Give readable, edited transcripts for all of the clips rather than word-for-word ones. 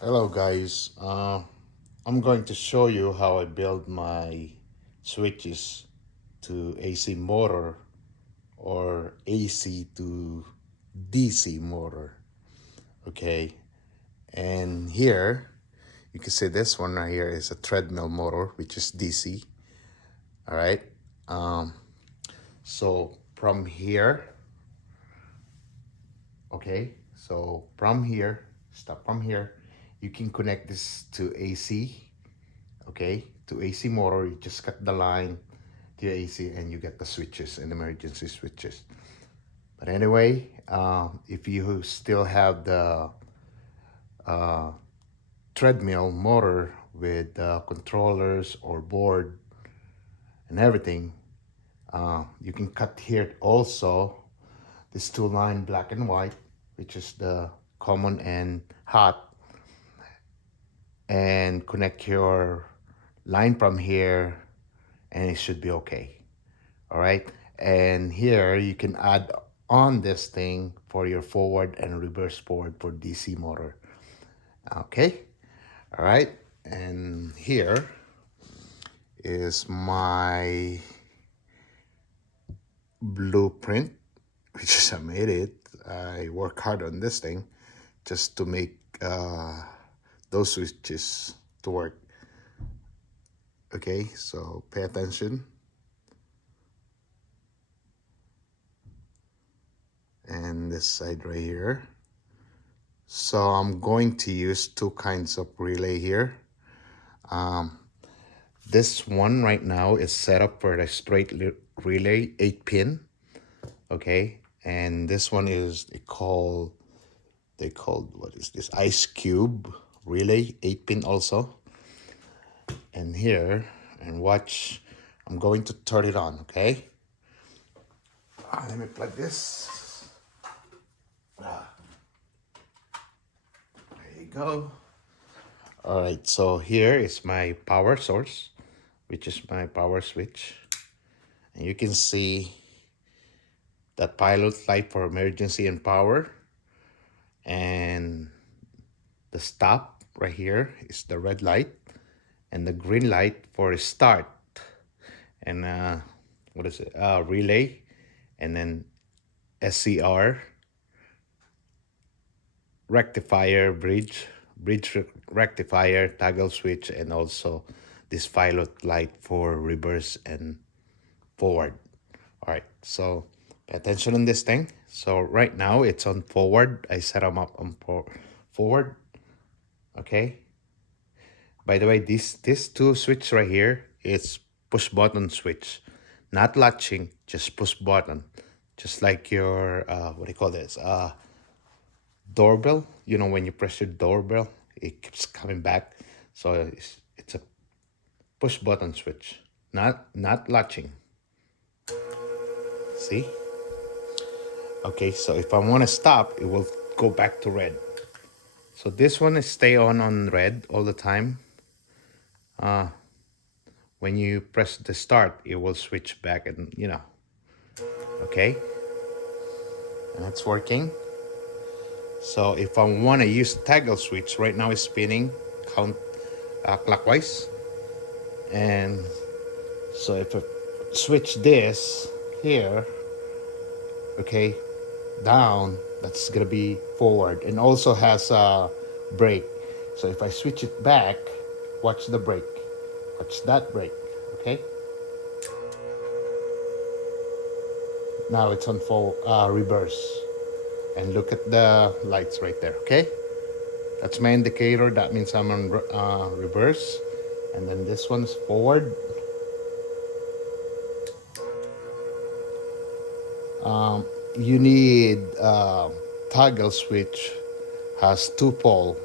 Hello guys, I'm going to show you how I build my switches to AC motor or AC to DC motor. Okay, and here you can see this one right here is a treadmill motor, which is DC. All right, so from here, okay, so from here, stop from here, you can connect this to AC. Okay, to AC motor, you just cut the line to your AC and you get the switches and emergency switches. But anyway, if you still have the treadmill motor with controllers or board and everything, you can cut here also this two line black and white, which is the common and hot, and connect your line from here and it should be okay. All right, and here you can add on this thing for your forward and reverse board for DC motor. Okay, all right, and here is my blueprint, which is I made it. I work hard on this thing just to make those switches to work. Okay, so pay attention. And this side right here. So I'm going to use two kinds of relay here. This one right now is set up for a straight relay, 8-pin. Okay, and this one is they called what is this, ice cube relay, 8-pin also. And here, and watch, I'm going to turn it on. Okay, let me plug this. There you go. All right, so here is my power source, which is my power switch. And you can see that pilot light for emergency and power. And the stop right here is the red light. And the green light for start. And what is it? Relay. And then SCR, rectifier, bridge rectifier, toggle switch, and also this pilot light for reverse and forward. All right, so pay attention on this thing. So right now it's on forward. I set them up on forward. Okay, by the way, this two switch right here is push button switch, not latching, just push button, just like your what do you call this, doorbell. You know, when you press your doorbell, it keeps coming back. So it's a push button switch, not latching. See? Okay, so if I want to stop, it will go back to red. So this one is stay on red all the time. When you press the start, it will switch back and, you know, okay? And that's working. So if I want to use toggle switch, right now it's spinning count clockwise. And so if I switch this here, okay, down, that's gonna be forward, and also has a brake. So if I switch it back, watch the brake, watch that brake. Okay, now it's on full reverse, and look at the lights right there. Okay, that's my indicator. That means I'm on reverse. And then this one's forward. You need toggle switch, has two pole.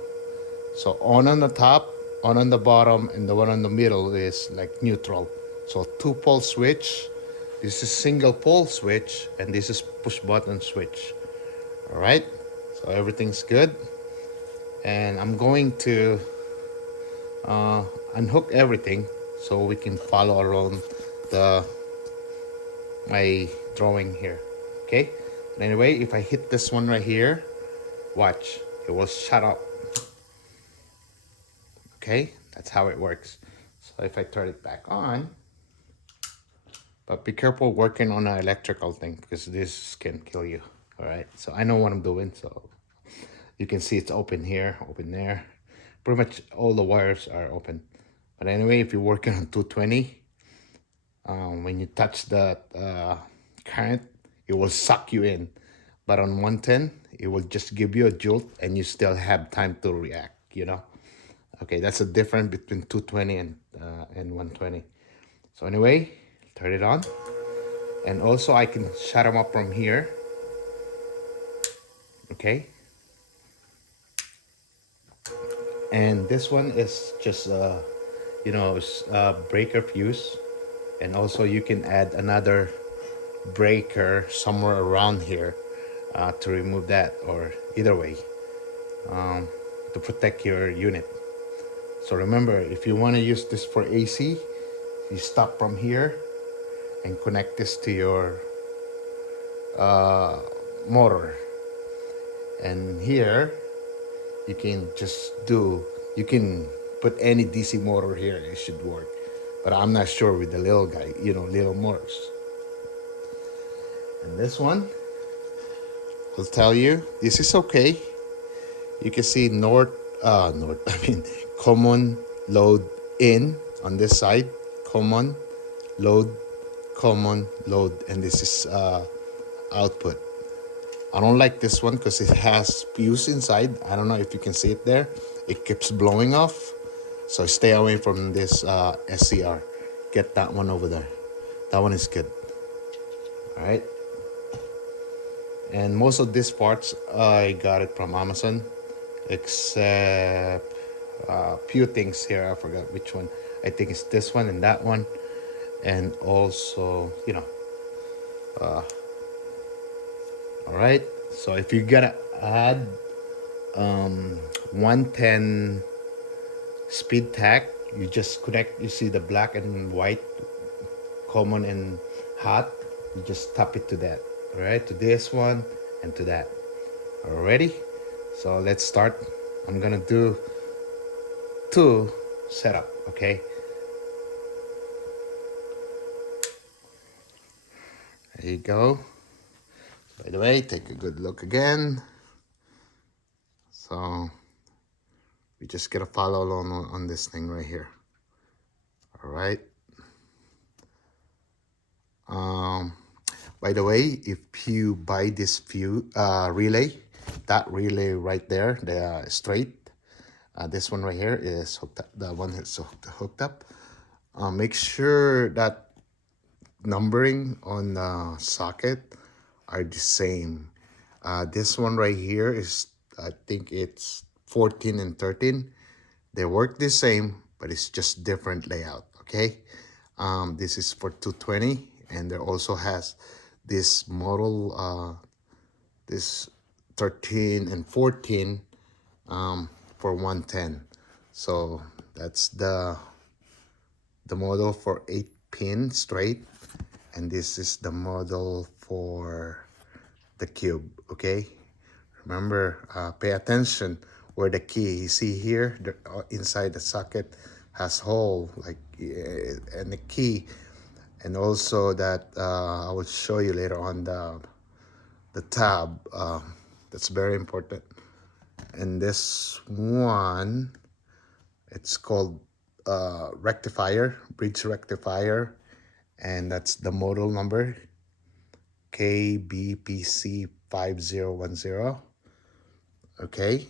So on the top, on the bottom, and the one on the middle is like neutral. So two pole switch. This is single pole switch, and this is push button switch. All right, so everything's good. And I'm going to unhook everything so we can follow around my drawing here. Okay, but anyway, if I hit this one right here, watch, it will shut up. Okay, that's how it works. So if I turn it back on, but be careful working on an electrical thing because this can kill you. All right, so I know what I'm doing. So you can see it's open here, open there. Pretty much all the wires are open. But anyway, if you're working on 220, when you touch the current, it will suck you in. But on 110, it will just give you a jolt and you still have time to react, you know? Okay, that's the difference between 220 and 120. So anyway, turn it on. And also I can shut them up from here. Okay. And this one is just, breaker fuse. And also you can add another breaker somewhere around here to remove that, or either way, to protect your unit. So remember, if you want to use this for AC, you stop from here and connect this to your motor. And here, you can you can put any DC motor here, it should work. But I'm not sure with the little guy, little motors. And this one, I'll tell you, this is okay. You can see common load in on this side, common load, and this is output. I don't like this one because it has fuse inside. I don't know if you can see it there. It keeps blowing off. So stay away from this SCR. Get that one over there. That one is good. All right. And most of these parts, I got it from Amazon, except a few things here. I forgot which one. I think it's this one and that one. And also, all right. So if you gotta add 110 speed tach, you just connect. You see the black and white, common and hot. You just tap it to that. All right, to this one and to that. Already. So let's start. I'm gonna do 2 setup. Okay. There you go. By the way, take a good look again. So we just gotta follow along on this thing right here. All right. By the way, if you buy this relay, that relay right there, the straight, this one right here is hooked up. The one that's hooked up. Make sure that numbering on the socket are the same. This one right here is, I think it's 14 and 13. They work the same, but it's just different layout. Okay. This is for 220, and there also has this model, this 13 and 14 for 110. So that's the model for 8-pin straight, and this is the model for the cube. Okay, remember, pay attention where the key, you see here, inside the socket has hole, like, and the key. And also that I will show you later on the tab. That's very important. And this one, it's called rectifier, bridge rectifier, and that's the model number KBPC 5010. Okay,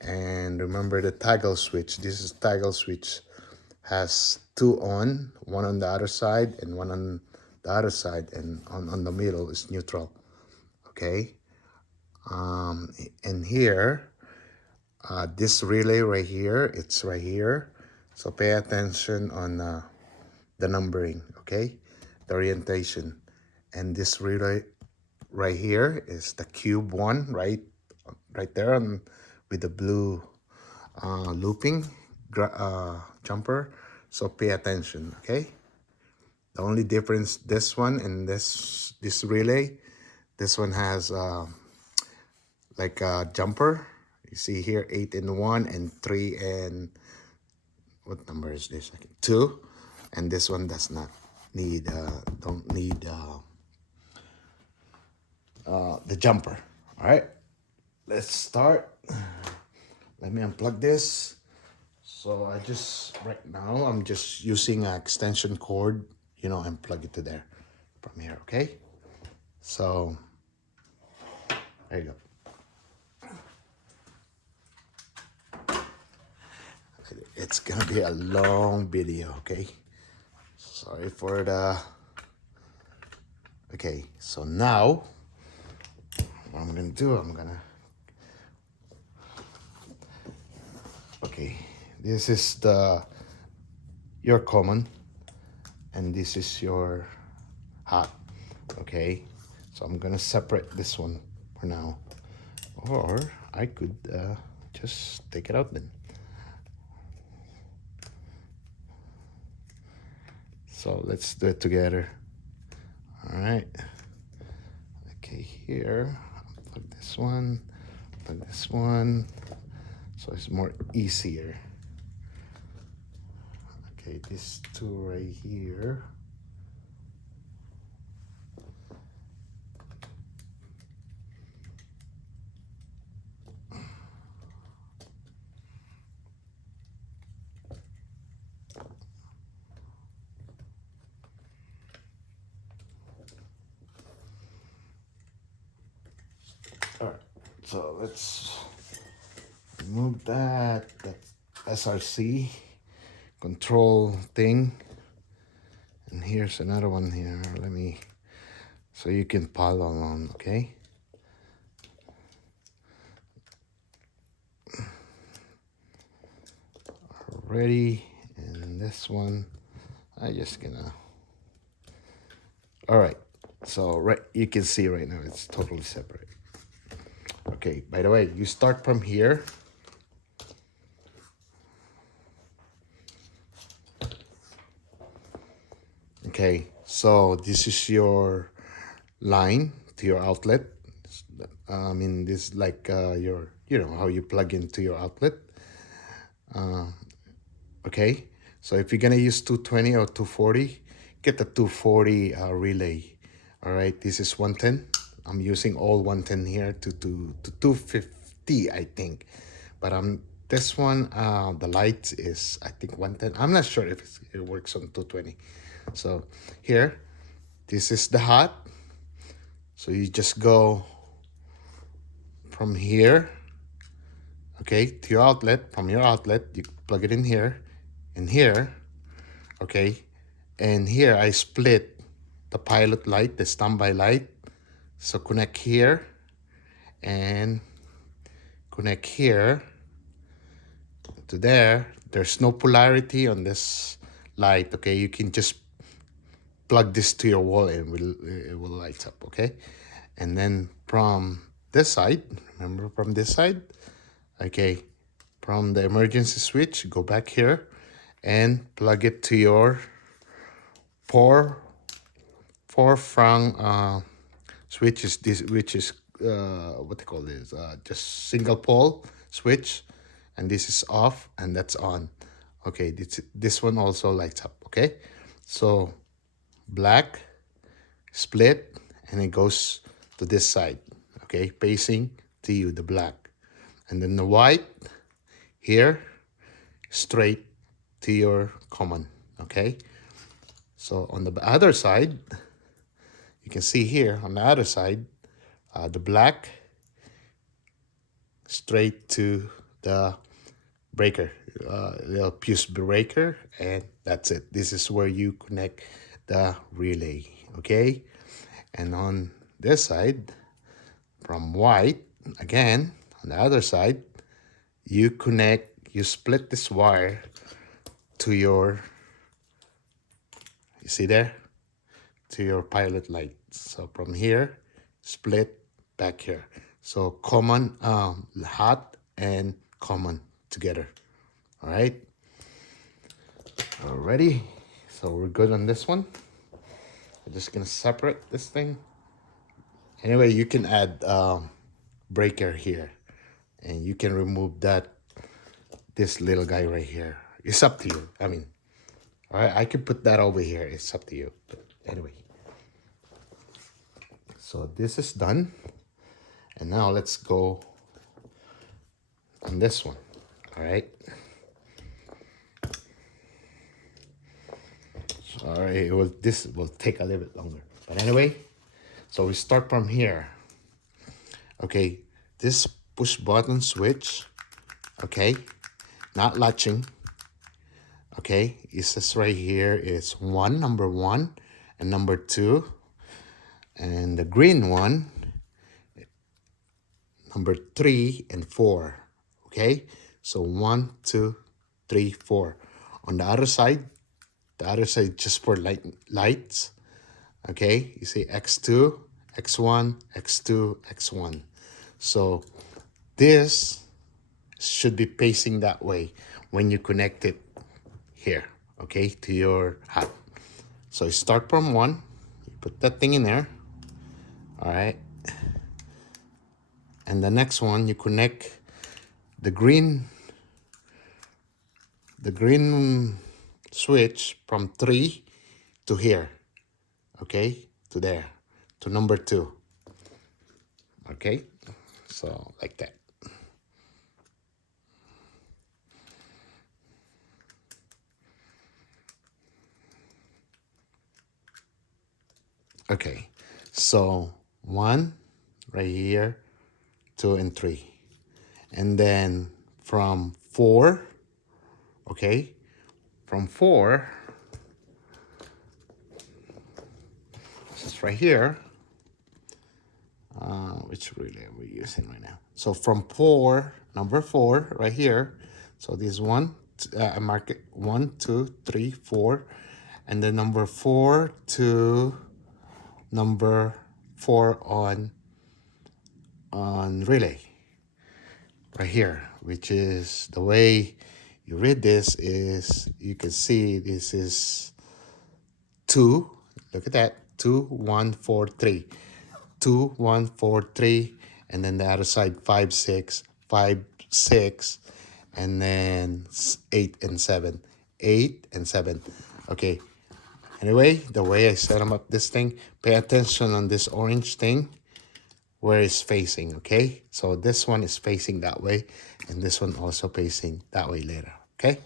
and remember the toggle switch. This is toggle switch, has 2 on, one on the other side and one on the other side, and on the middle is neutral. Okay, and here, this relay right here, it's right here. So pay attention on the numbering, okay, the orientation. And this relay right here is the cube one, right there on with the blue looping jumper. So pay attention, okay. The only difference, this one and this relay, this one has like a jumper. You see here 8 and 1 and 3 and what number is this? 2, and this one does not need don't need the jumper. All right, let's start. Let me unplug this. So I just right now I'm just using an extension cord, and plug it to there from here. Okay, so there you go. It's gonna be a long video, okay? Sorry for the... Okay, so now, what I'm gonna do, okay, this is your common, and this is your hot, okay? So I'm gonna separate this one for now, or I could just take it out then. So let's do it together. All right. Okay, here, plug this one, so it's more easier. Okay, these two right here. All right, so let's remove that SRC control thing. And here's another one here. Let me, so you can follow along, okay? Ready, and this one, I just gonna, all right, so you can see right now it's totally separate. Okay, by the way, you start from here. Okay, so this is your line to your outlet. I mean, this is like your, how you plug into your outlet. Okay, so if you're gonna use 220 or 240, get the 240 relay. All right, this is 110. I'm using all 110 here to 250, I think. But this one, the light is, I think, 110. I'm not sure if it works on 220. So here, this is the hot. So you just go from here, okay, to your outlet. From your outlet, you plug it in here, and here, okay. And here I split the pilot light, the standby light. So connect here and connect here to there. There's no polarity on this light, okay? You can just plug this to your wall and it will light up, okay? And then from this side, remember from this side, okay, from the emergency switch, go back here and plug it to your four front switch is this, which is what they call this, just single pole switch, and this is off and that's on. Okay, this one also lights up. Okay, so black, split, and it goes to this side. Okay, facing to you, the black, and then the white here straight to your common. Okay, so on the other side, you can see here on the other side, the black straight to the breaker, little fuse breaker, and that's it. This is where you connect the relay. Okay, and on this side, from white, again on the other side, you split this wire to your, you see there, to your pilot light. So from here, split back here. So common, hot and common together. All right. Alrighty. So we're good on this one. I'm just gonna separate this thing. Anyway, you can add breaker here, and you can remove this little guy right here. It's up to you. I mean, all right, I could put that over here. It's up to you. But anyway, so this is done. And now let's go on this one. All right. Sorry, this will take a little bit longer. But anyway, so we start from here. Okay, this push button switch, okay, not latching. Okay, it says right here is number one, and number two, and the green one, number 3 and 4. Okay, so 1, 2, 3, 4. On the other side just for lights. Okay, you see X2, X1, X2, X1. So this should be facing that way when you connect it here, okay, to your hat. So you start from 1, you put that thing in there, all right, and the next one you connect the green switch from 3 to here, okay, to there, to number 2, okay, so like that. Okay, so 1 right here, 2 and 3, and then from 4, okay, from 4, this is right here, which relay are we using right now? So from 4, number 4 right here, so this one, I mark it 1, 2, 3, 4, and then number 4 to number 4 on relay right here, which is the way you read this is, you can see this is 2, look at that, 2, 1, 4, 3, 2, 1, 4, 3, and then the other side 5, 6, 5, 6, and then 8 and 7, 8 and 7. Okay, anyway, the way I set them up this thing, pay attention on this orange thing where it's facing, okay? So this one is facing that way, and this one also facing that way later, okay?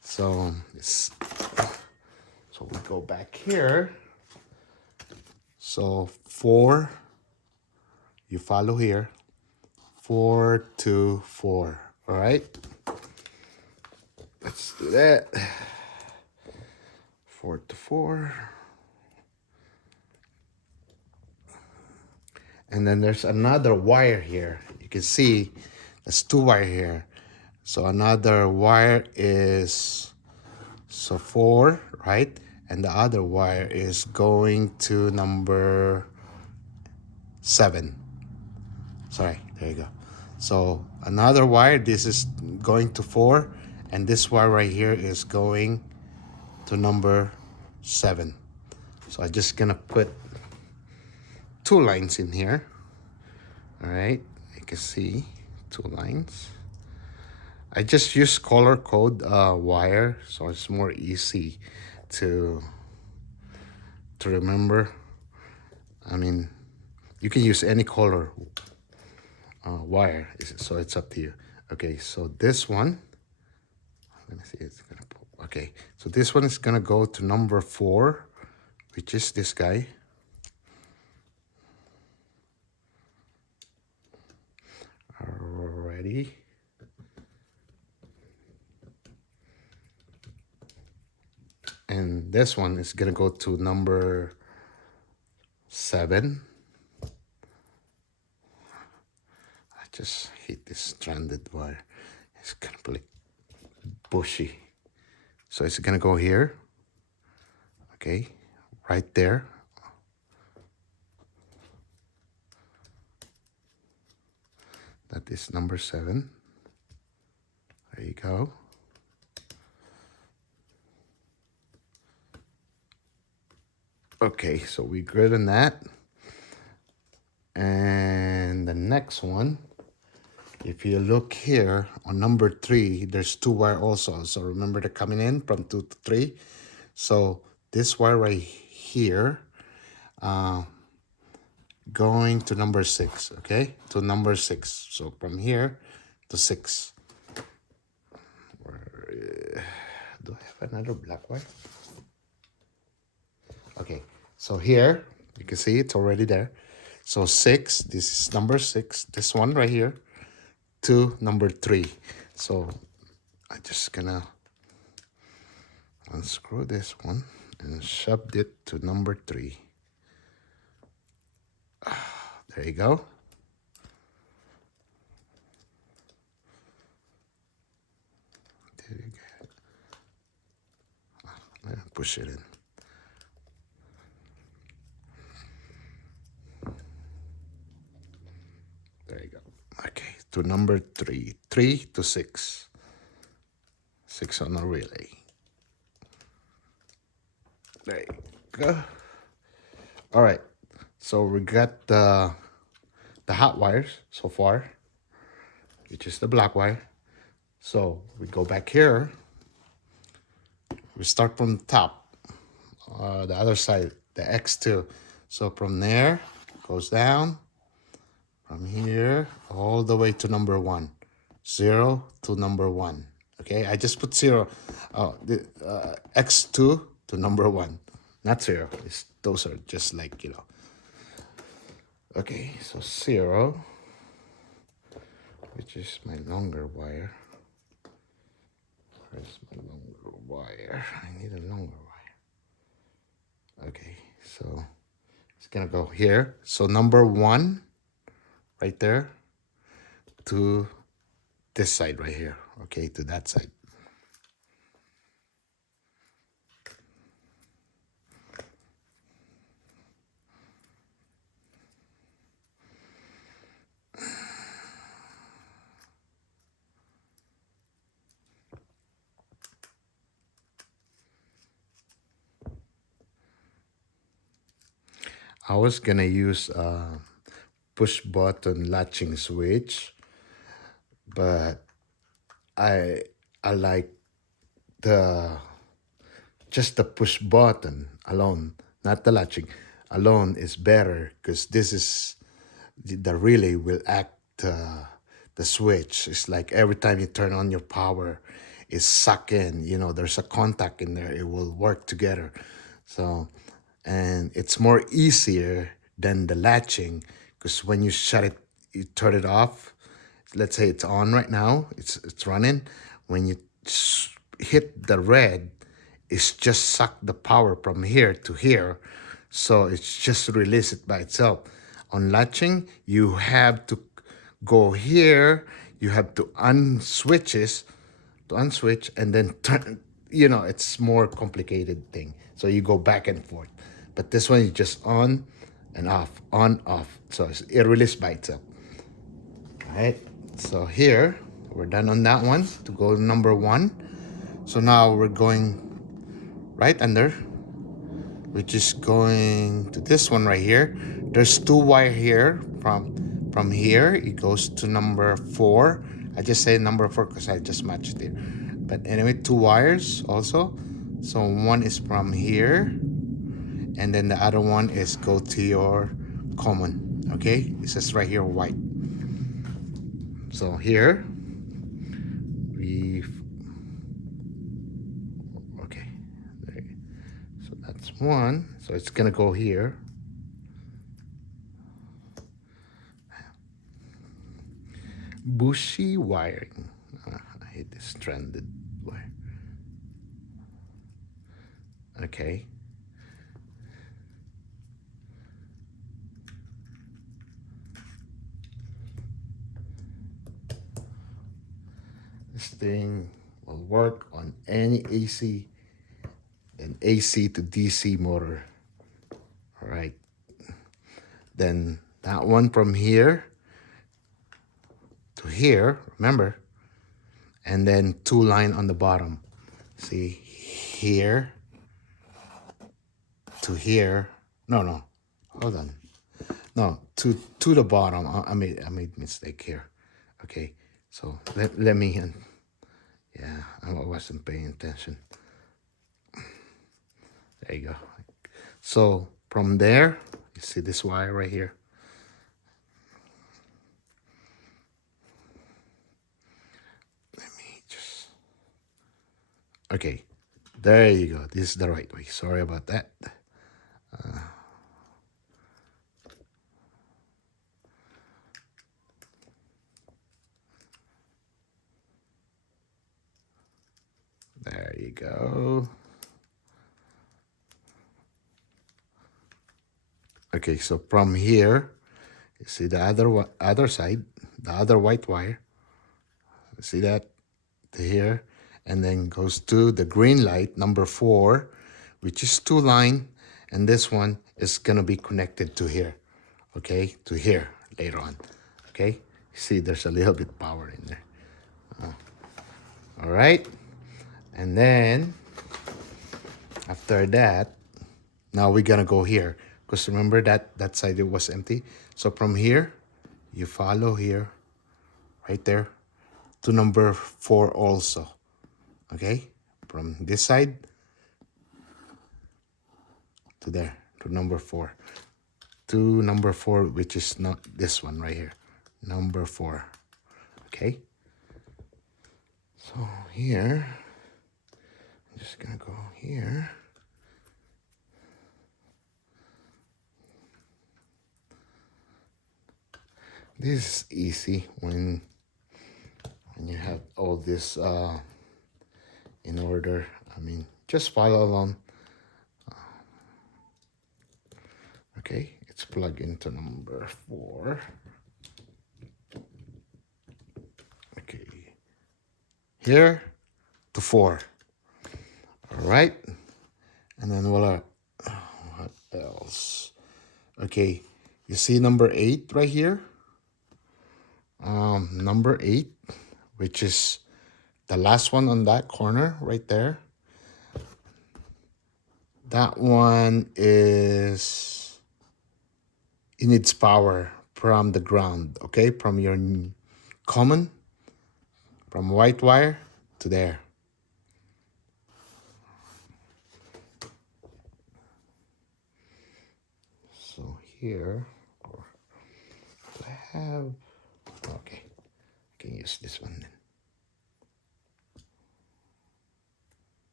So we go back here. So 4, you follow here, 4 to 4, all right? Let's do that. 4 to 4. And then there's another wire here. You can see there's 2 wire here. So another wire is, so 4, right? And the other wire is going to number 7. Sorry, there you go. So another wire, this is going to 4, and this wire right here is going to number 7. So I'm just gonna put 2 lines in here. All right, you can see 2 lines. I just use color code wire, so it's more easy to remember. I mean, you can use any color wire, so it's up to you. Okay, so this one, let me see, it's gonna, okay, so this one is gonna go to number 4, which is this guy. Alrighty. And this one is gonna go to number 7. I just hate this stranded wire. It's kind of like bushy. So it's gonna go here. Okay, right there. That is number 7. There you go. Okay, so we good on that. And the next one if you look here on number 3, there's 2 wire also. So remember they're coming in from 2 to 3. So this wire right here, going to number 6, okay? To number 6. So from here to 6. Do I have another black wire? Okay, so here, you can see it's already there. So 6, this is number 6, this one right here, to number 3. So I'm just gonna unscrew this one and shove it to number 3. There you go. There you go. I'm gonna push it in. There you go. Okay, to number 3. 3 to 6. 6 on a relay. There you go. All right, so we got the hot wires so far, which is the black wire. So we go back here. We start from the top, the other side, the X2. So from there, goes down, from here, all the way to number 1. 0 to number 1. Okay, I just put 0, X2 to number 1. Not 0, those are just like, you know. Okay, so 0, which is my longer wire. Where's my longer wire? I need a longer wire. Okay, so it's gonna go here. So number 1, right there, to this side right here. Okay, to that side. I was gonna use a push button latching switch, but I like just the push button alone, not the latching alone is better, because this is the relay will act the switch. It's like every time you turn on your power, it's suck in, you know, there's a contact in there, it will work together. So, and it's more easier than the latching, because when you shut it, you turn it off, let's say it's on right now, it's running, when you hit the red, it's just suck the power from here to here, so it's just release it by itself. On latching, you have to go here, you have to unswitch, and then turn, you know, it's more complicated thing, so you go back and forth. But this one is just on and off, on, off, so it releases by itself. All right, so here we're done on that one. To go to number 1, so now we're going right under, which is going to this one right here. There's 2 wire here. From here it goes to number 4. I just say number 4 because I just matched it. But anyway, 2 wires also. So one is from here, and then the other one is go to your common. Okay, it says right here white. So here we, okay, there. So that's 1. So it's gonna go here. Bushy wiring. I hate this stranded wire. Okay. This thing will work on any AC and AC to DC motor. All right. Then that one from here to here, remember, and then 2 line on the bottom. See, here to here. No, hold on. No, to the bottom. I made mistake here. Okay, so let me, yeah, I wasn't paying attention. There you go. So from there, you see this wire right here. Let me just, okay, there you go. This is the right way. Sorry about that. There you go. Okay, so from here, you see the other side, the other white wire. See that to here, and then goes to the green light number 4, which is 2 line, and this one is gonna be connected to here. Okay, to here later on. Okay, see there's a little bit power in there. All right, and then after that, now we're gonna go here, because remember that side it was empty. So from here, you follow here, right there, to number 4 also. Okay, from this side to there, to number 4. To number 4, which is not this one right here. Number 4. Okay. So here, I'm just gonna go here. This is easy when you have all this in order. I mean, just follow along. Okay, it's plugged into number 4. Okay, here to 4. All right, and then voila. What else? Okay, you see number 8 right here. Number 8, which is the last one on that corner right there. That one is, it needs power from the ground, okay? From your common, from white wire to there. So here, or I have, okay, I can use this one then.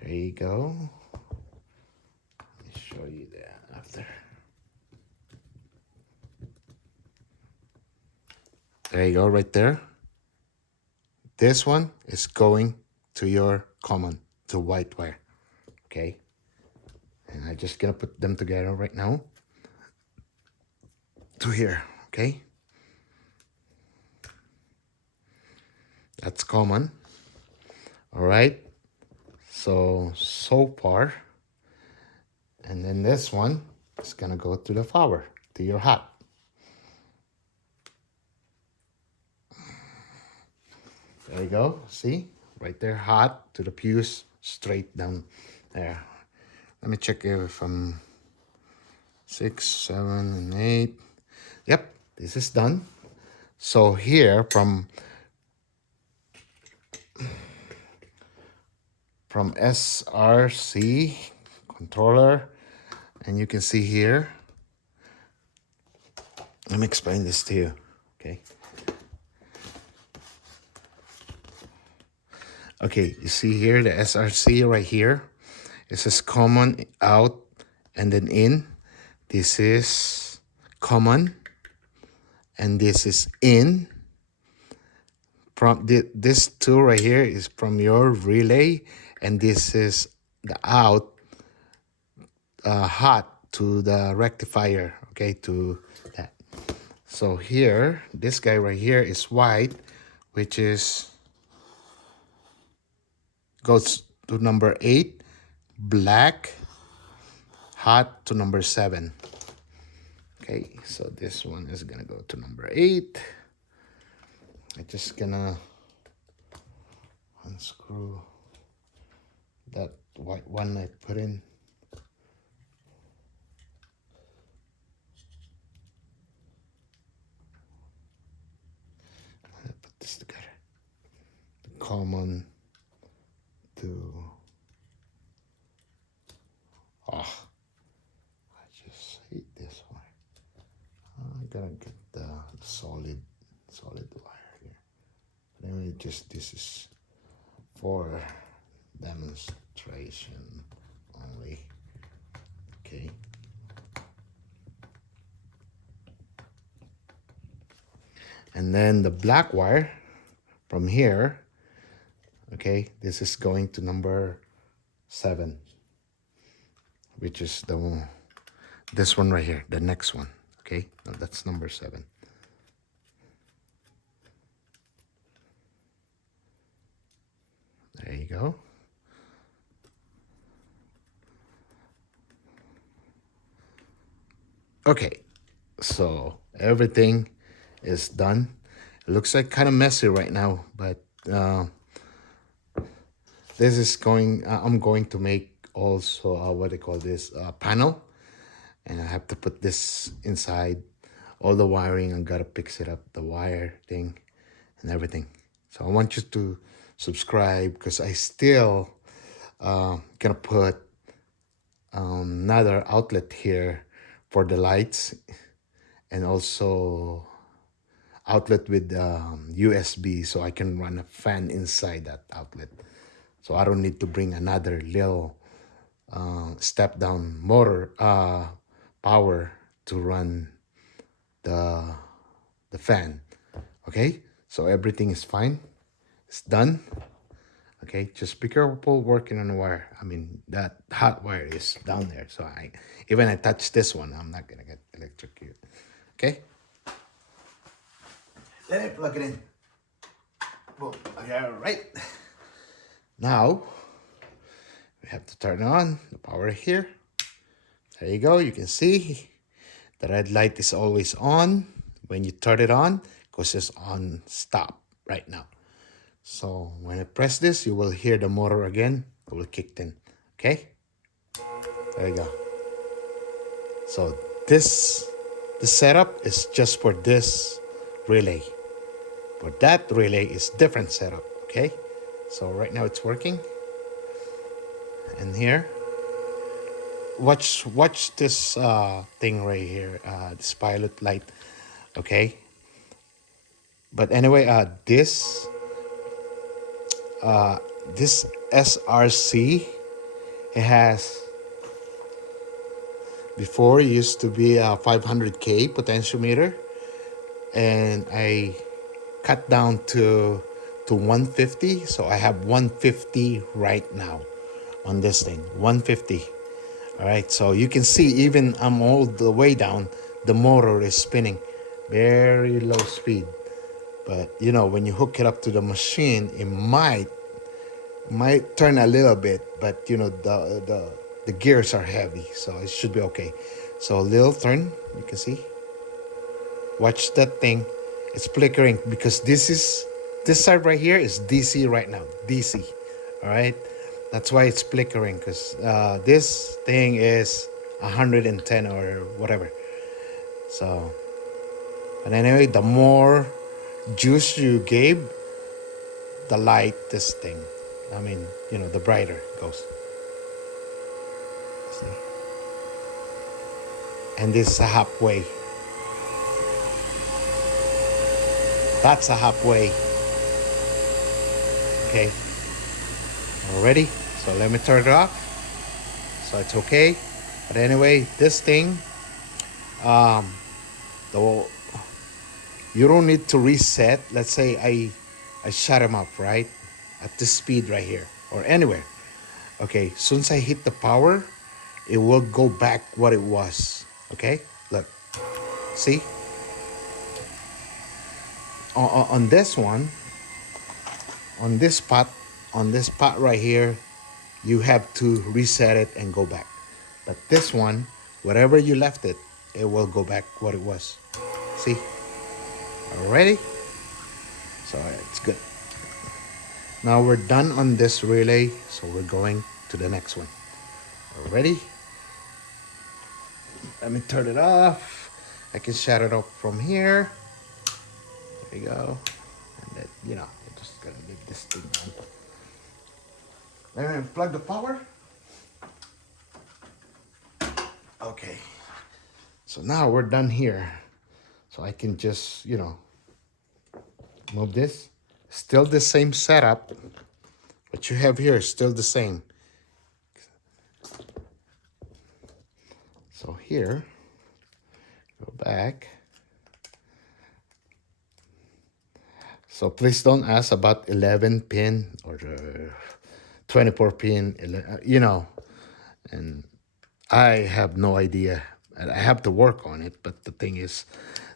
There you go. Let me show you that after. There you go, right there. This one is going to your common, to white wire, okay? And I'm just gonna put them together right now to here, okay? That's common. All right, so far, and then this one is gonna go to the power, to your hot. There you go, see, right there, hot to the fuse, straight down there. Let me check if I'm 6, 7, and 8. Yep, this is done. So here from SRC controller, and you can see here, let me explain this to you, okay? Okay, you see here the SRC right here. It says common out and then in. This is common and this is in. From this two right here is from your relay, and this is the out hot to the rectifier, okay, to that. So here, this guy right here is white, which is goes to number 8, black, hot to number 7. Okay, so this one is gonna go to number 8. I'm just gonna unscrew that white one I put in. common to, oh, I just hate this one. I gotta get the solid wire here. But anyway, just this is for demonstration only. Okay. And then the black wire from here, okay, this is going to number 7, which is this one right here, the next one. Okay, now that's number 7. There you go. Okay, so everything is done. It looks like kind of messy right now, but this is going, I'm going to make also what they call this panel, and I have to put this inside. All the wiring, I gotta fix it up, the wire thing and everything. So I want you to subscribe, because I still gonna put another outlet here for the lights, and also outlet with USB, so I can run a fan inside that outlet. So I don't need to bring another little step down motor power to run the fan. Okay, so everything is fine, it's done. Okay, just be careful working on the wire. I mean, that hot wire is down there, so even I touch this one, I'm not gonna get electrocuted. Okay, let me plug it in. Boom. Okay, all right. Now we have to turn on the power here. There you go. You can see the red light is always on. When you turn it on, because it's on stop right now. So when I press this, you will hear the motor again. It will kick in. Okay? There you go. So the setup is just for this relay. But that relay is different setup. Okay? So right now it's working. And here, watch this thing right here, this pilot light. Okay? But anyway, this SRC, it has, before it used to be a 500K potentiometer, and I cut down to 150, so I have 150 right now on this thing, 150. All right, so you can see, even I'm all the way down, the motor is spinning very low speed. But you know, when you hook it up to the machine, it might turn a little bit, but you know, the gears are heavy, so it should be okay. So a little turn, you can see. Watch that thing. It's flickering because this side right here is DC right now, DC. All right, that's why it's flickering, because this thing is 110 or whatever. So, but anyway, the more juice you gave, the light this thing, I mean, you know, the brighter it goes. See? And this is a halfway. That's a halfway. Okay. All ready? So let me turn it off. So it's okay. But anyway, this thing, you don't need to reset. Let's say I shut him up, right? At this speed right here or anywhere. Okay, soon as I hit the power, it will go back what it was. Okay, look, see? On this one, on this spot right here, you have to reset it and go back. But this one, wherever you left it, it will go back what it was. See? Already? So it's good. Now we're done on this relay, so we're going to the next one. Ready? Let me turn it off. I can shut it off from here. There you go. And then, you know, I'm just gonna leave this thing on. And plug the power. Okay. So now we're done here. So I can just, you know, move this. Still the same setup. What you have here is still the same. So here, go back. So please don't ask about 11 pin or 24 pin, you know, and I have no idea. I have to work on it, but the thing is,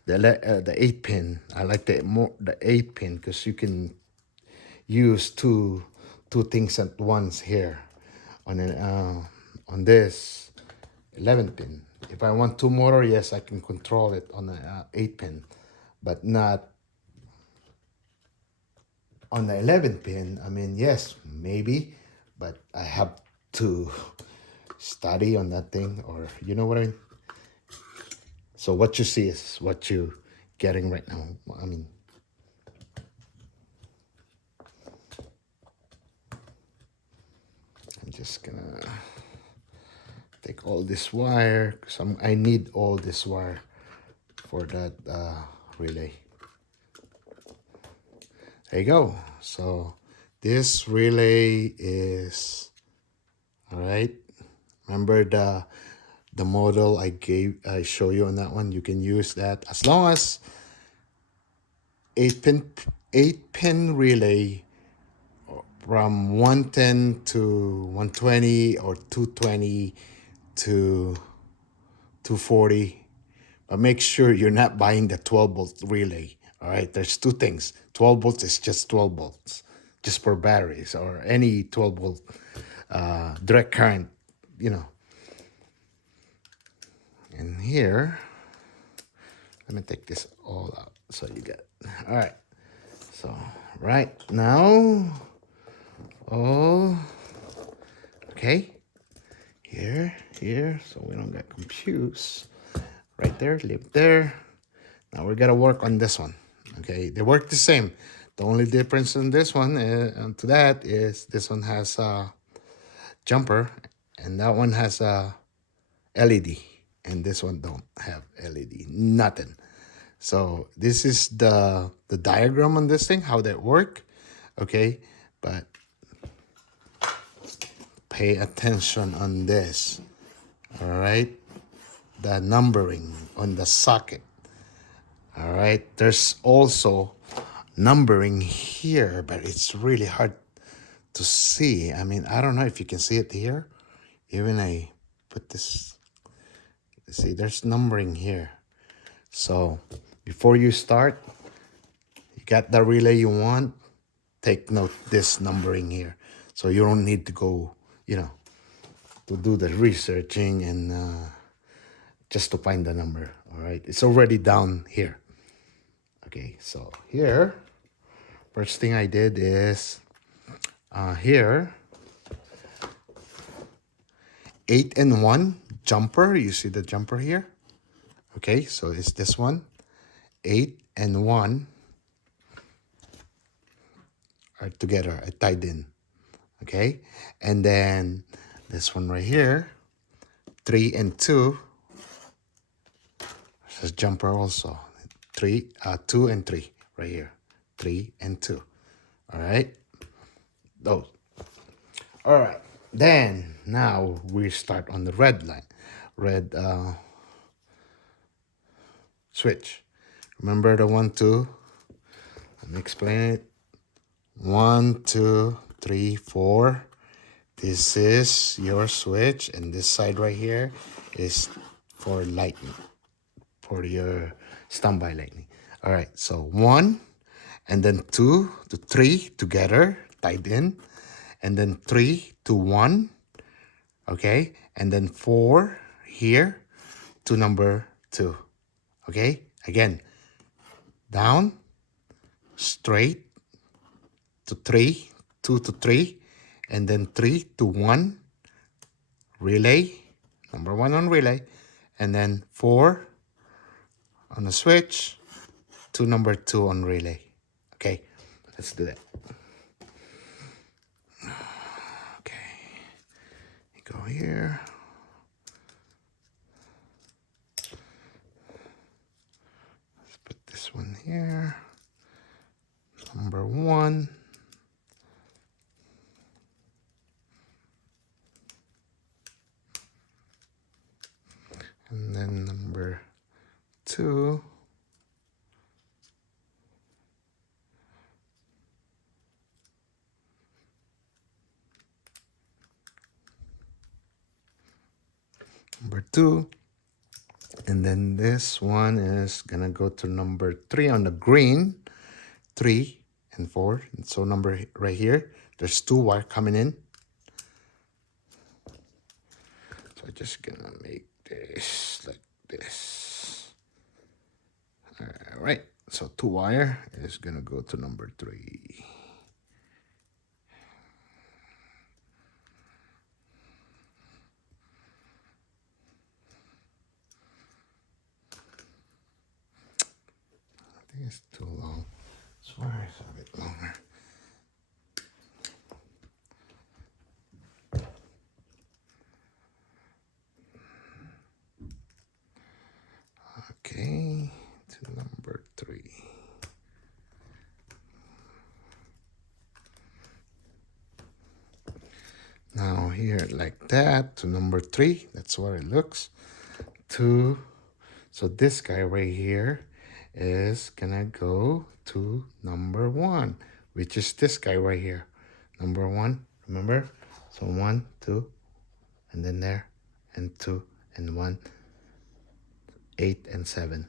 the 8 pin, I like the 8 pin because you can use two things at once here on this 11 pin. If I want two motor, yes, I can control it on the 8 pin, but not on the 11 pin. I mean, yes, maybe, but I have to study on that thing, or you know what I mean. So what you see is what you getting right now. I mean, I'm just gonna take all this wire because I need all this wire for that relay. There you go. So this relay is all right. Remember the model I show you on that one. You can use that as long as 8 pin relay from 110 to 120 or 220 to 240, but make sure you're not buying the 12 volt relay. All right, there's two things. 12 volts is just 12 volts, just for batteries or any 12 volt direct current, you know. And here, let me take this all out so you get. All right, so right now, oh, okay, here, so we don't get confused. Right there, leave there. Now we gotta work on this one. Okay, they work the same. The only difference in this one to that is this one has a jumper, and that one has a LED, and this one don't have LED, nothing. So this is the diagram on this thing, how that work. Okay, but pay attention on this. All right, the numbering on the socket. All right, there's also numbering here, but it's really hard to see. I mean, I don't know if you can see it here. Even I put this, see, there's numbering here. So before you start, you got the relay you want, take note this numbering here. So you don't need to go, you know, to do the researching and just to find the number. All right, it's already down here. Okay, so here, first thing I did is here, 8 and 1 jumper. You see the jumper here? Okay, so it's this one. 8 and 1 are together, I tied in. Okay, and then this one right here, 3 and 2. There's a jumper also. 2 and 3 right here. 3 and 2. All right, those. All right, then now we start on the red line, red switch. Remember the 1, 2. Let me explain it. 1, 2, 3, 4. This is your switch, and this side right here is for lightning, for your standby lightning. All right, so 1, and then 2 to 3 together, tied in, and then 3 to 1, okay, and then 4 here to number 2, okay. Again, down, straight to 3, 2 to 3, and then 3 to 1, relay, number 1 on relay, and then 4 on the switch to number 2 on relay. Okay, let's do that. Okay, you go here. Let's put this one here. Number 1. And then number 2. Number 2. And then this one is gonna go to number 3 on the green. 3 and 4. And so number right here, there's 2 wire coming in. So I'm just gonna make this like this. All right, so 2 wire is gonna go to number 3. I think it's too long. This wire is a bit longer. Okay, to number 3. Now here like that to number 3, that's what it looks. So this guy right here is gonna go to number 1, which is this guy right here. Number 1, remember? So 1, 2, and then there, and 2, and 1, 8, and 7.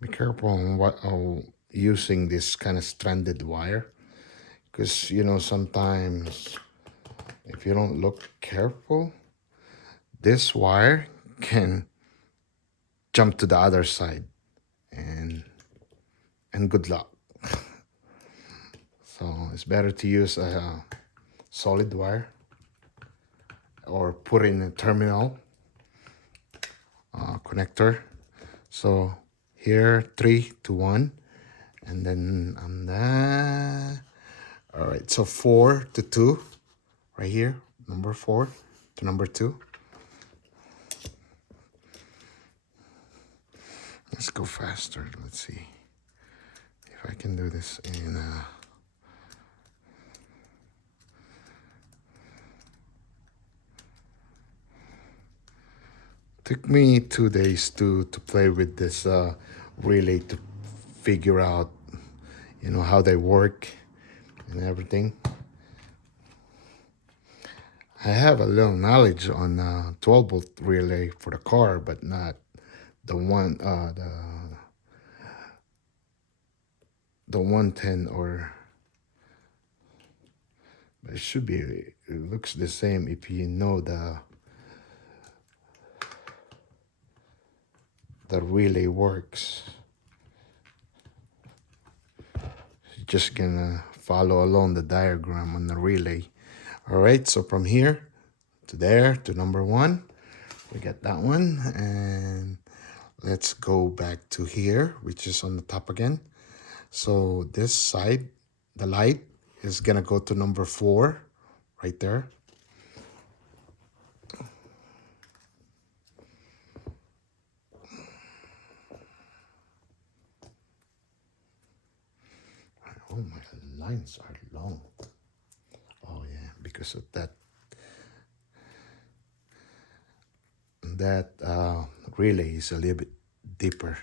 Be careful on using this kind of stranded wire, because you know sometimes if you don't look careful, this wire can jump to the other side, and good luck. So it's better to use a solid wire or put in a terminal connector. So here 3 to 1, and then on that. All right, so 4 to 2 right here, number 4 to number 2. Let's go faster. Let's see if I can do this in took me 2 days to play with this relay to figure out, you know, how they work and everything. I have a little knowledge on 12-volt relay for the car, but not the one the 110 or. But it should be. It looks the same if you know the relay works. You're just gonna follow along the diagram on the relay. All right, so from here to there to number 1, we got that one, and let's go back to here, which is on the top again. So this side, the light is gonna go to number 4 right there. Oh, my lines are long. Oh yeah, because of that relay is a little bit deeper.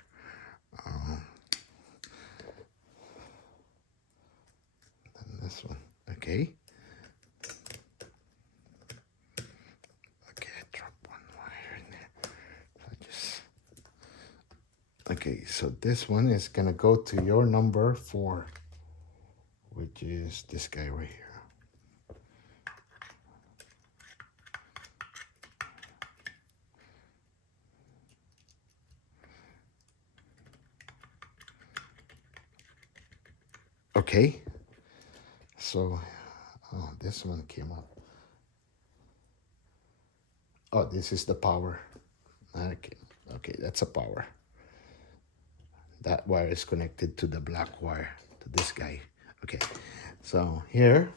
Than this one. Okay. Okay, I dropped one wire in there. Okay, so this one is gonna go to your number 4, which is this guy right here. Okay, So, oh, this one came up. Oh, this is the power. Okay, okay, that's a power. That wire is connected to the black wire, to this guy. Okay, so here,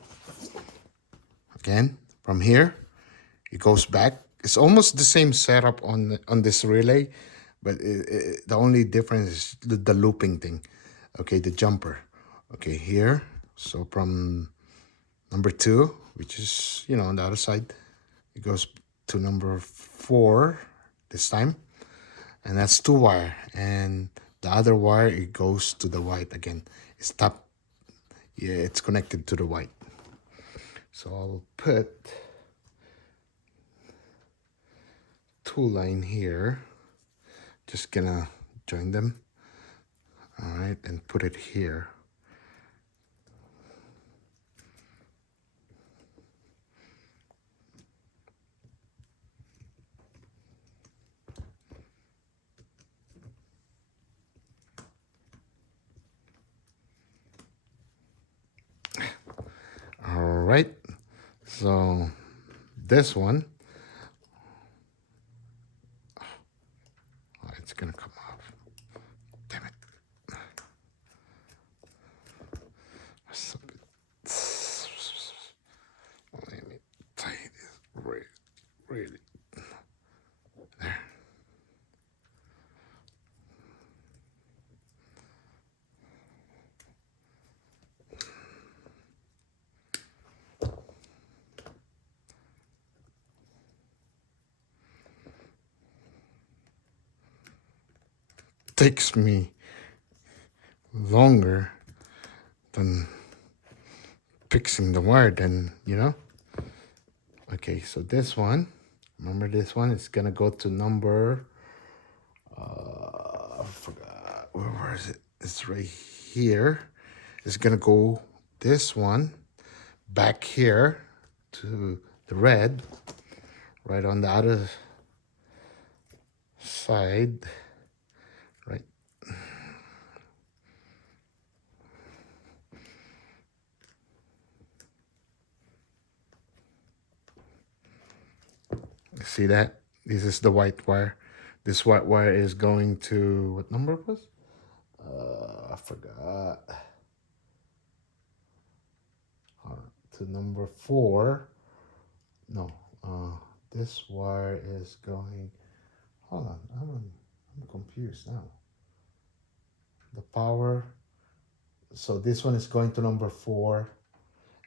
again, from here, it goes back. It's almost the same setup on this relay, but the only difference is the looping thing. Okay, the jumper. Okay, here. So from number 2, which is, you know, on the other side, it goes to number 4 this time. And that's 2 wire. And the other wire, it goes to the white again. It's top. Yeah, it's connected to the white. So I'll put 2 line here. Just gonna join them. All right, and put it here. All right, so this one, oh, it's gonna come off. Damn it. Let me tie this really. There. Takes me longer than fixing the wire, then, you know. Okay, so this one, remember this one is gonna go to number, I forgot, where is it? It's right here. It's gonna go this one back here to the red, right on the other side, right? See that? This is the white wire. This white wire is going to, what number it was? I forgot. To number 4. No, this wire is going, hold on, I'm confused now. The power, so this one is going to number 4,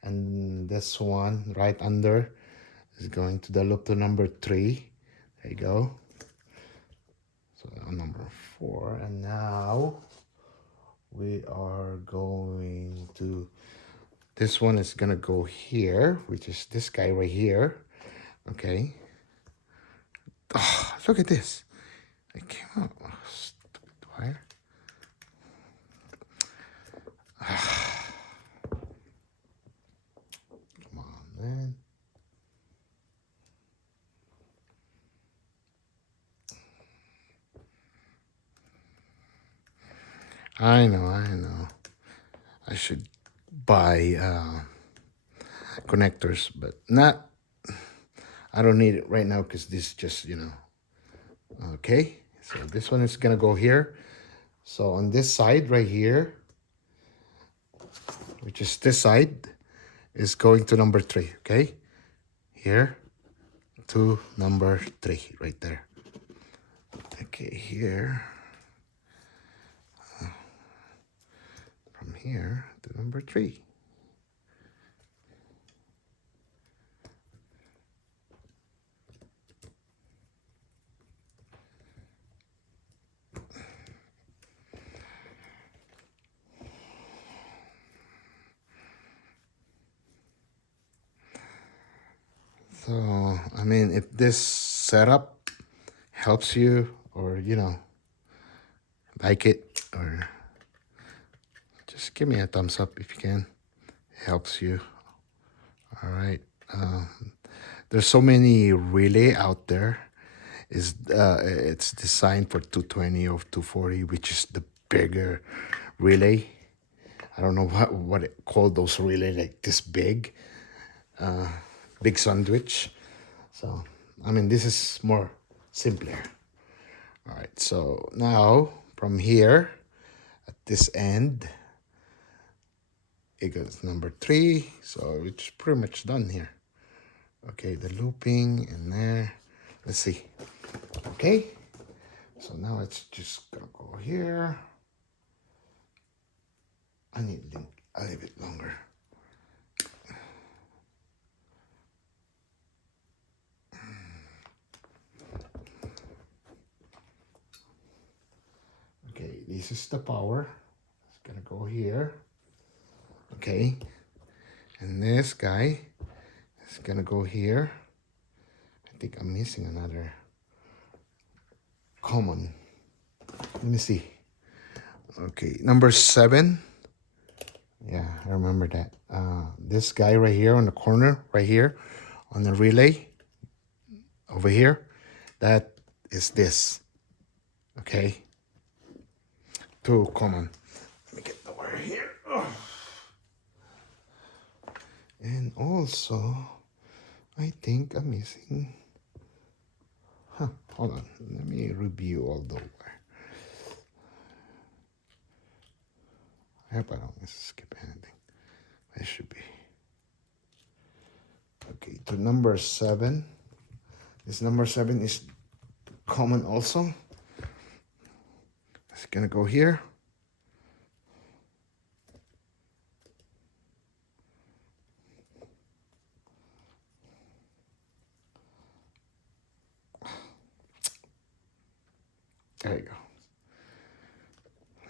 and this one right under is going to the loop to number 3. There you go. So number 4, and now we are going to, this one is gonna go here, which is this guy right here. Okay. Oh, look at this. It came out. Oh, stupid wire. Come on, man. I know. I should buy connectors, but not, I don't need it right now because this just, you know. Okay, so this one is gonna go here. So on this side right here, which is this side, is going to number 3, okay? Here to number 3, right there. Okay, here. From here to number 3. So, I mean, if this setup helps you, or, you know, like it, or just give me a thumbs up if you can. It helps you. All right. There's so many relay out there. It's designed for 220 or 240, which is the bigger relay. I don't know what it called those relay, like this big, big sandwich. So, I mean, this is more simpler. All right, so now from here at this end, it goes number 3. So it's pretty much done here. Okay, the looping in there. Let's see. Okay, so now it's just gonna go here. I need a little bit longer. Okay, this is the power. It's gonna go here. Okay, and this guy is gonna go here. I think I'm missing another common. Let me see. Okay, number 7. Yeah, I remember that. This guy right here on the corner, right here, on the relay, over here, that is this. Okay, 2 common. Let me get the wire here. Oh. And also, I think I'm missing. Hold on. Let me review all the wire. I hope I don't skip anything. I should be. Okay, to number 7. This number 7 is common also. It's gonna go here. There you go.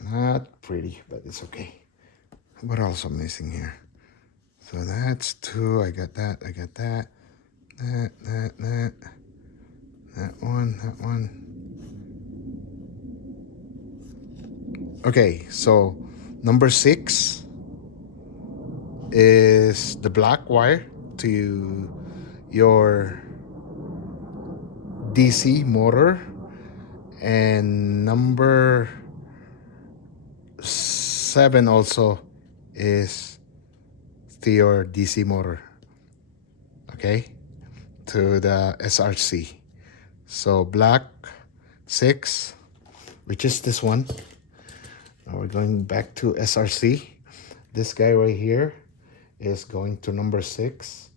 Not pretty, but it's okay. What else I'm missing here? So that's 2. I got that. I got that. That one. Okay, so number 6 is the black wire to your DC motor, and number 7 also is to your DC motor, okay, to the SRC. So black 6, which is this one. Now we're going back to SRC. This guy right here is going to number 6,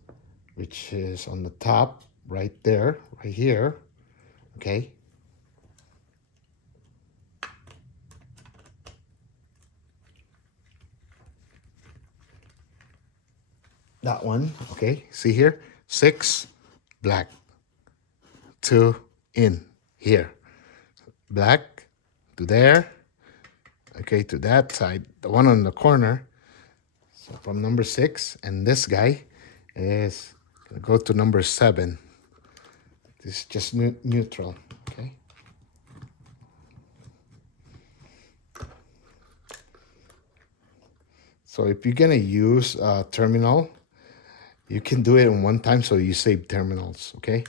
which is on the top right there, right here, okay. That one, okay, see here, 6, black, 2, in, here, black, to there, okay, to that side, the one on the corner. So from number 6, and this guy is gonna go to number 7. This is just neutral, okay. So if you're gonna use a terminal, you can do it in one time, so you save terminals, okay?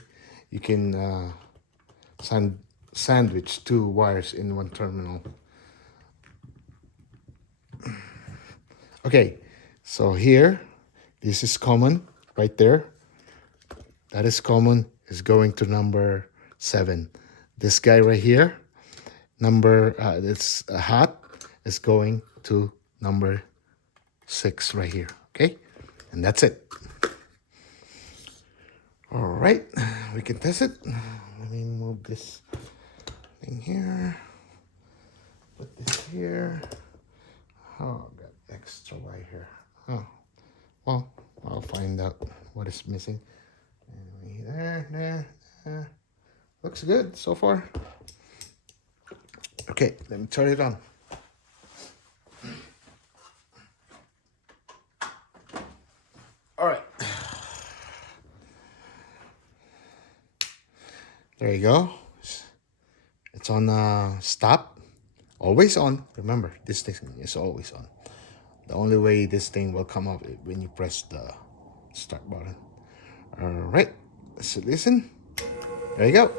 You can sandwich 2 wires in one terminal. Okay, so here, this is common right there. That is common, is going to number 7. This guy right here, it's hot, is going to number 6 right here, okay? And that's it. All right, we can test it. Let me move this thing here. Put this here. Oh, I got extra wire here. Oh, well, I'll find out what is missing. There. Looks good so far. Okay, let me turn it on. All right. There you go. It's on stop. Always on. Remember, this thing is always on. The only way this thing will come up is when you press the start button. All right. So listen. There you go.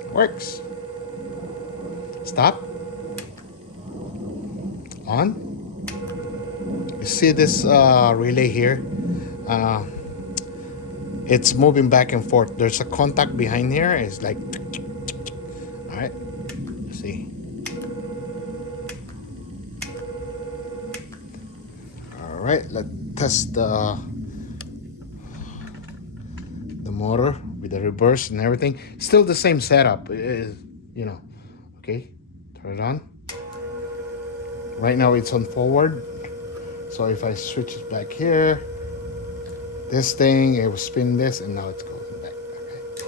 It works. Stop. On. You see this relay here? Uh, it's moving back and forth. There's a contact behind here. It's like, all right, see. All right, let's test the motor with the reverse and everything. Still the same setup, you know. Okay, turn it on. Right now it's on forward. So if I switch it back here, this thing, it will spin this, and now it's going back. Okay.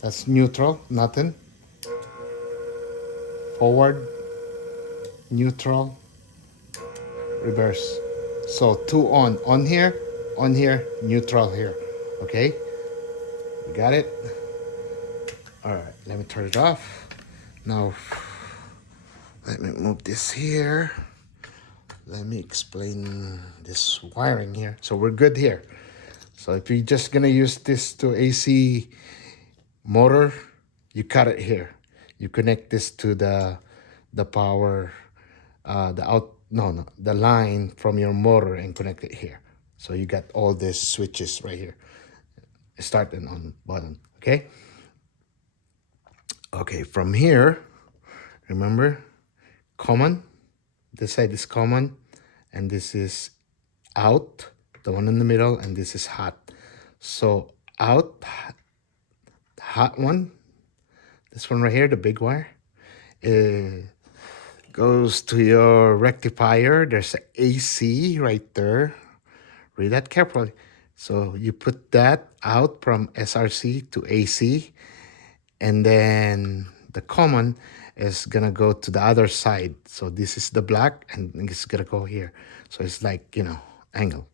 That's neutral, nothing. Forward, neutral, reverse. So two on here, neutral here. Okay, we got it. All right, let me turn it off. Now, let me move this here. Let me explain this wiring here. So we're good here. So if you're just gonna use this to AC motor, you cut it here. You connect this to the power, the line from your motor and connect it here. So you got all these switches right here. Start and on button, okay? Okay, from here, remember, common. This side is common, and this is out, the one in the middle, and this is hot. So out, hot one, this one right here, the big wire, goes to your rectifier. There's an AC right there. Read that carefully. So you put that out from SRC to AC, and then the common is gonna go to the other side. So this is the black, and it's gonna go here. So it's like, you know, angle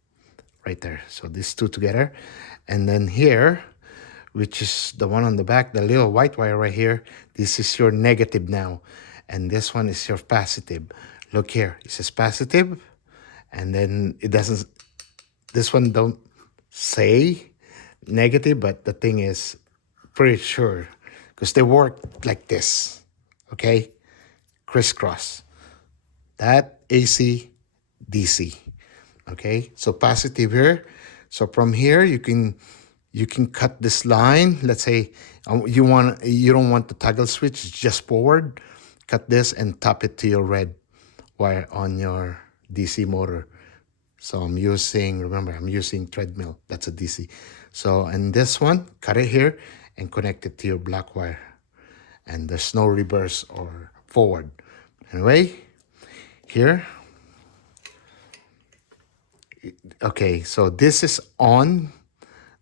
right there. So these two together. And then here, which is the one on the back, the little white wire right here, this is your negative now. And this one is your positive. Look here, it says positive, and then it doesn't, this one don't say negative, but the thing is pretty sure, because they work like this, okay? Crisscross. That AC, DC, okay? So positive here. So from here, you can cut this line. Let's say you don't want the toggle switch, it's just forward. Cut this and tap it to your red wire on your DC motor. So I'm using treadmill. That's a DC. So, and this one, cut it here and connect it to your black wire. And there's no reverse or forward. Anyway, here. Okay, so this is on.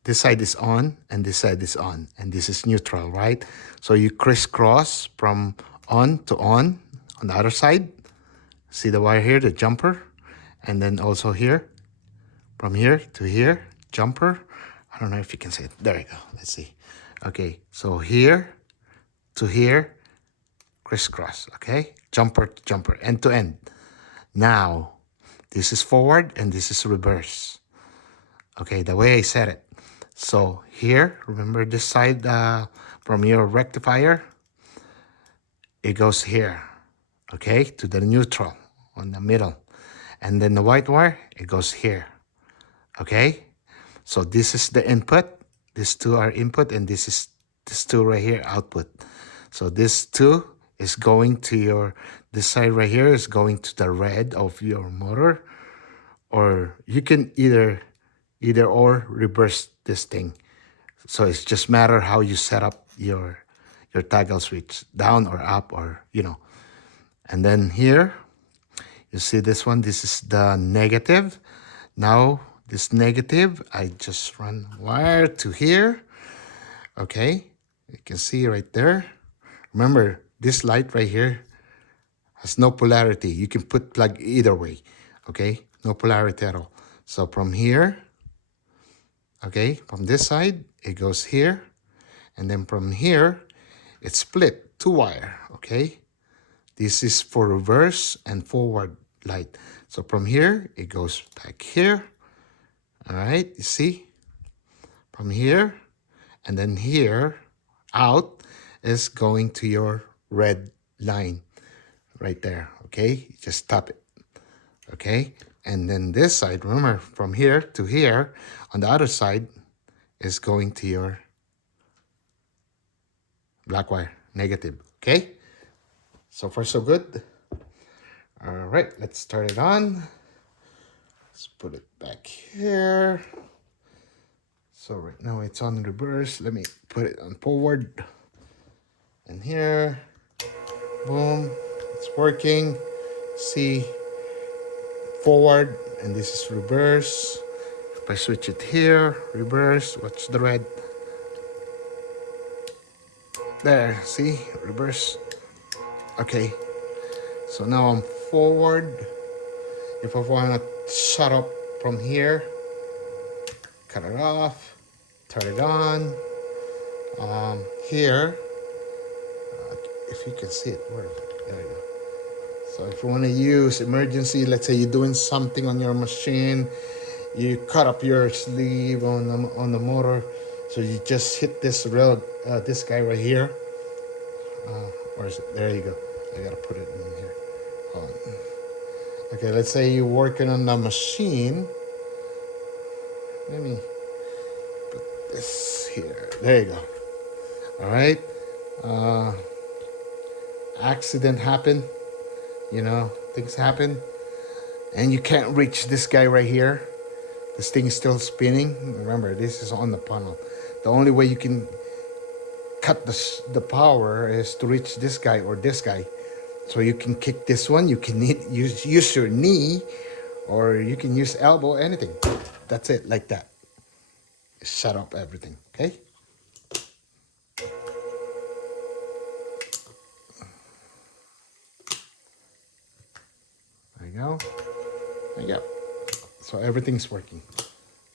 This side is on, and this side is on. And this is neutral, right? So you crisscross from on to on the other side. See the wire here, the jumper? And then also here, from here to here, jumper. I don't know if you can see it. There you go. Let's see. Okay, so here to here, crisscross, okay? Jumper to jumper, end to end. Now, this is forward and this is reverse. Okay, the way I said it. So here, remember this side from your rectifier, it goes here, okay, to the neutral on the middle. And then the white wire, it goes here, okay? So this is the input. These two are input, and this two right here, output. So this two is going to your, this side right here is going to the red of your motor, or you can either or reverse this thing. So it's just matter how you set up your toggle switch, down or up, or, you know. And then here, you see this one, this is the negative. Now, this negative, I just run wire to here. Okay, you can see right there. Remember, this light right here has no polarity. You can plug either way, okay? No polarity at all. So from here, okay, from this side, it goes here. And then from here, it's split, two wire, okay? This is for reverse and forward light. So from here, it goes back here. All right, you see? From here, and then here, out is going to your red line. right there, okay? You just tap it, okay? And then this side, remember, from here to here, on the other side is going to your black wire, negative, okay? So far, so good. All right, let's start it on. Let's put it back here. So right now it's on reverse. Let me put it on forward. And here, boom, it's working. See, forward, and this is reverse. If I switch it here, reverse, watch the red. There, see, reverse. Okay, so now I'm forward. If I want to shut up from here, cut it off, turn it on. Here, if you can see it, where? There you go. So if you want to use emergency, let's say you're doing something on your machine, you cut up your sleeve on the motor, so you just hit this rail, this guy right here. Where is it? There you go. I gotta put it in here. Hold on. Okay, let's say you're working on the machine. Let me put this here. There you go. All right. Accident happened. You know, things happen, and you can't reach this guy right here. This thing is still spinning. Remember, this is on the panel. The only way you can cut the power is to reach this guy or this guy. So you can kick this one. You can use your knee, or you can use elbow, anything. That's it, like that. Shut up everything, okay? There you go. There you go. So everything's working.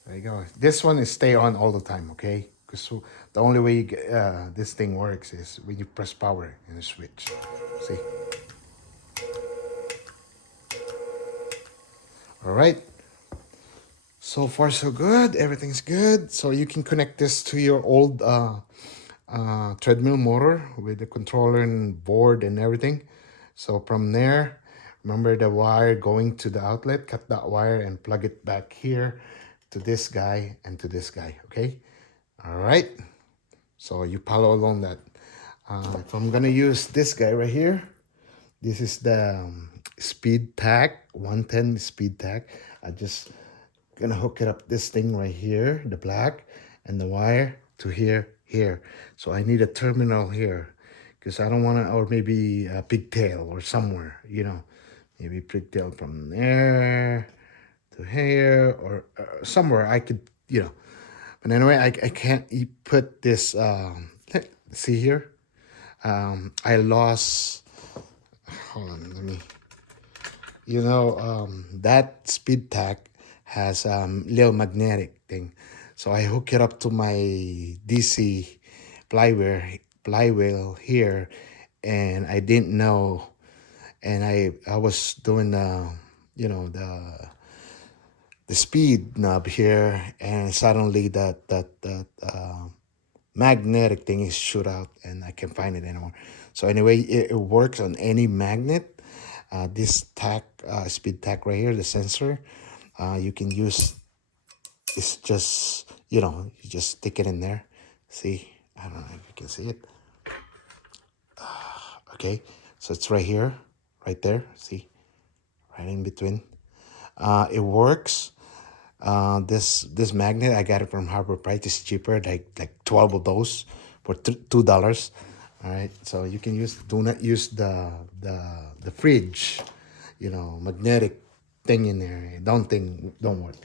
There you go. This one is stay on all the time, okay? Because the only way you get, this thing works is when you press power in the switch. See? All right. So far, so good. Everything's good. So you can connect this to your old treadmill motor with the controller and board and everything. So from there, remember the wire going to the outlet, cut that wire and plug it back here to this guy and to this guy, okay? All right. So you follow along that. If I'm gonna use this guy right here, this is the speed tag, 110 speed tag. I just gonna hook it up this thing right here, the black, and the wire to here. So I need a terminal here because I don't want to, or maybe a pigtail or somewhere, you know, maybe pigtail from there to here or somewhere I could, you know. But anyway, I can't put this, see here, I lost, hold on, let me, you know, that speed tag has little magnetic thing. So I hook it up to my DC flywheel here, and I didn't know, and I was doing you know, the speed knob here, and suddenly that magnetic thing is shoot out, and I can't find it anymore. So anyway, it works on any magnet. This tach, speed tach right here, the sensor, you can use. It's just, you know, you just stick it in there. See, I don't know if you can see it. Okay, so it's right here, right there. See, right in between. It works. This magnet, I got it from Harbor Price. It's cheaper, like 12 of those for $2. All right, so you can use. Do not use the fridge, you know, magnetic thing in there. Don't work.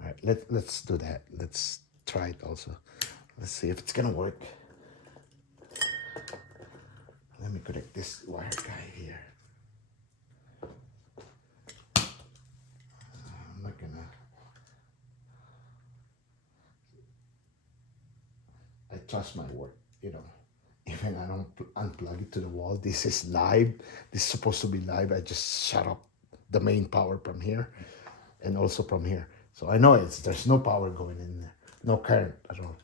All right, let's do that. Let's try it also. Let's see if it's gonna work. Let me connect this wire guy here. I'm not gonna. I trust my work, you know. Even I don't unplug it to the wall. This is live. This is supposed to be live. I just shut up the main power from here and also from here. So I know there's no power going in there. No current at all.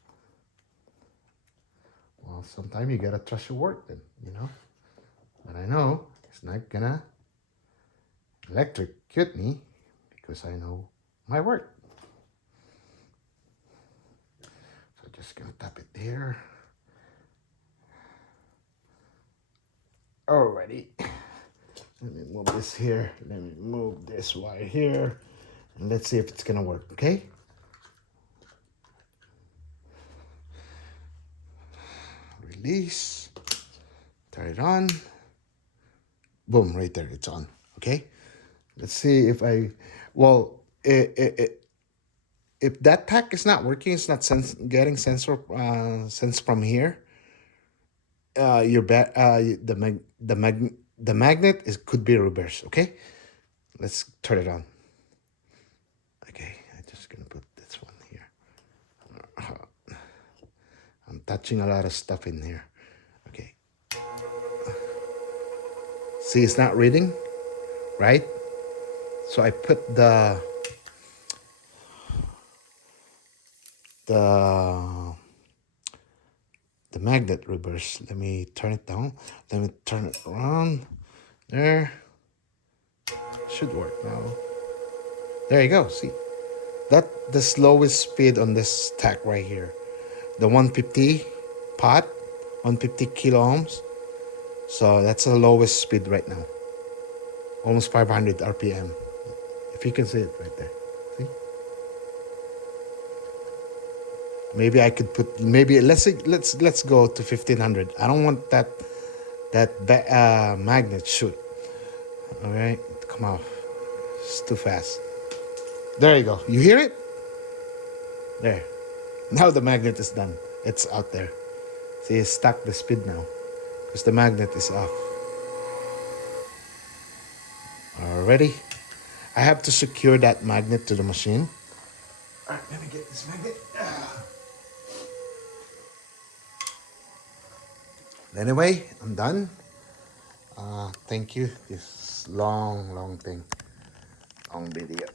Well, sometimes you gotta trust your work then, you know. But I know It's not gonna electrocute me because I know my work. So just gonna tap it there. Alrighty. Let me move this here. Let me move this wire here. And let's see if it's gonna work, okay? Release. Turn it on. Boom, right there, it's on, okay? Let's see if well, if that tack is not working, it's not getting sense from here, the magnet could be reversed, okay? Let's turn it on. Okay, I'm just gonna put this one here. I'm touching a lot of stuff in here. Okay. See, it's not reading, right? So I put the magnet reverse. Let me turn it down. Let me turn it around. There. Should work now. There you go. See, that the slowest speed on this tack right here. The 150 pot, 150 kilo ohms. So that's the lowest speed right now. Almost 500 RPM. If you can see it right there. See? Maybe I could put, maybe let's go to 1500. I don't want that magnet shoot. All right, come off. It's too fast. There you go. You hear it? There. Now the magnet is done. It's out there. See, it's stuck the speed now because the magnet is off. Already. I have to secure that magnet to the machine. All right, let me get this magnet. Anyway, I'm done. Thank you. This long thing, long video.